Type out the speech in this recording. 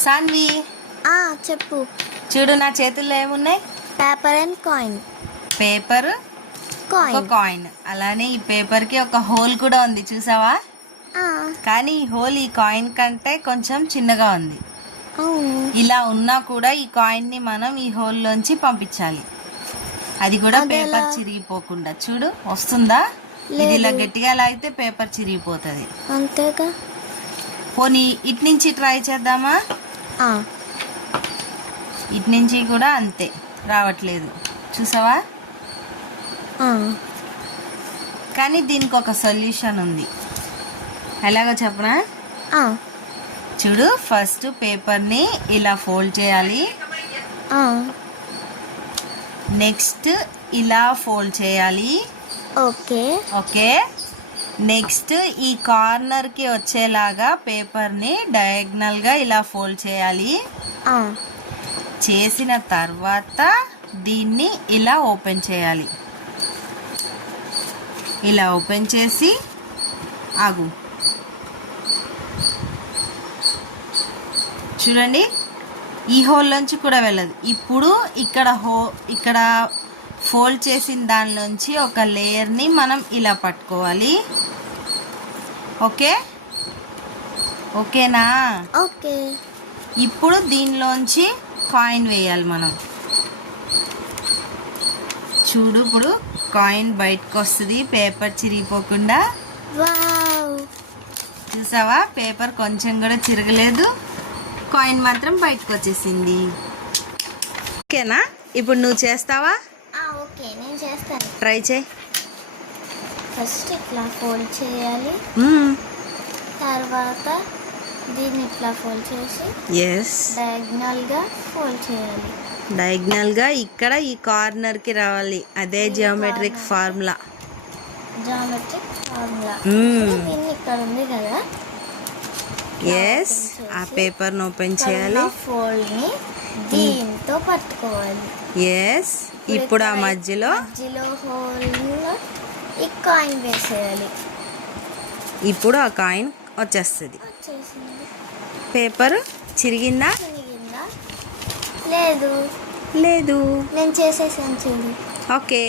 సాన్వి, చెప్పు. చూడు నా చేతుల్లో ఏమున్నాయి? Paper and coin. పేపర్, ఒక కాయిన్. అలానే ఈ పేపర్ కి ఒక హోల్ కూడా ఉంది, చూసావా? కానీ ఈ హోల్ ఈ కాయిన్ కంటే కొంచెం చిన్నగా ఉంది. ఇలా ఉన్నా కూడా ఈ కాయిన్ ని మనం ఈ హోల్ లోంచి పంపించాలి. అది కూడా పేపర్ చిరిగిపోకుండా. చూడు వస్తుందా? ఇది ఇలా గట్టిగా లాగితే పేపర్ చిరిగిపోతుంది. అంతేగా. పోనీ ఇటు నుంచి ట్రై చేద్దామా? ఇటు నుంచి కూడా అంతే, రావట్లేదు. చూసావా? కానీ దీనికి ఒక సొల్యూషన్ ఉంది. ఎలాగో చెప్పనా? చూడు, ఫస్ట్ పేపర్ని ఇలా ఫోల్డ్ చేయాలి. నెక్స్ట్ ఇలా ఫోల్డ్ చేయాలి. ఓకే. నెక్స్ట్ ఈ కార్నర్కి వచ్చేలాగా పేపర్ని డయాగ్నల్గా ఇలా ఫోల్డ్ చేయాలి. చేసిన తర్వాత దీన్ని ఇలా ఓపెన్ చేయాలి. ఇలా ఓపెన్ చేసి ఆగు. చూడండి, ఈ హోల్ నుంచి కూడా వెళ్ళదు. ఇప్పుడు ఇక్కడ ఫోల్డ్ చేసిన దానిలోంచి ఒక లేయర్ని మనం ఇలా పట్టుకోవాలి. ఓకేనా? ఓకే. ఇప్పుడు దీనిలోంచి కాయిన్ వేయాలి మనం. చూడు, ఇప్పుడు కాయిన్ బయటకు వస్తుంది, పేపర్ చిరిగిపోకుండా. చూసావా? పేపర్ కొంచెం కూడా చిరగలేదు, కాయిన్ మాత్రం బయటకు వచ్చేసింది. ఓకేనా? ఇప్పుడు నువ్వు చేస్తావా? ఓకే, నేను చేస్తాను. ట్రై చేయి. ఫస్ట్ ఇట్లా ఫోల్డ్ చేయాలి. తర్వాత దీన్ని ఇట్లా ఫోల్డ్ చేసి డయాగ్నల్గా ఫోల్డ్ చేయాలి. డయాగ్నల్గా ఇక్కడ ఈ కార్నర్కి రావాలి. అదే జియోమెట్రిక్ ఫార్ములా. దీన్ని ఇక్కడ ఉంది కదా, ఆ పేపర్ని ఓపెన్ చేయాలి. ఫోల్డ్ని దీంతో పట్టుకోవాలి. ఇప్పుడు ఆ మధ్యలో హోల్లో ఈ కాయిన్ వేసేయాలి. ఇప్పుడు ఆ కాయిన్ వచ్చేస్తుంది. పేపర్ చిరిగిందా? లేదు. లేదు. నేను చేసేసాను చూడు. ఓకే.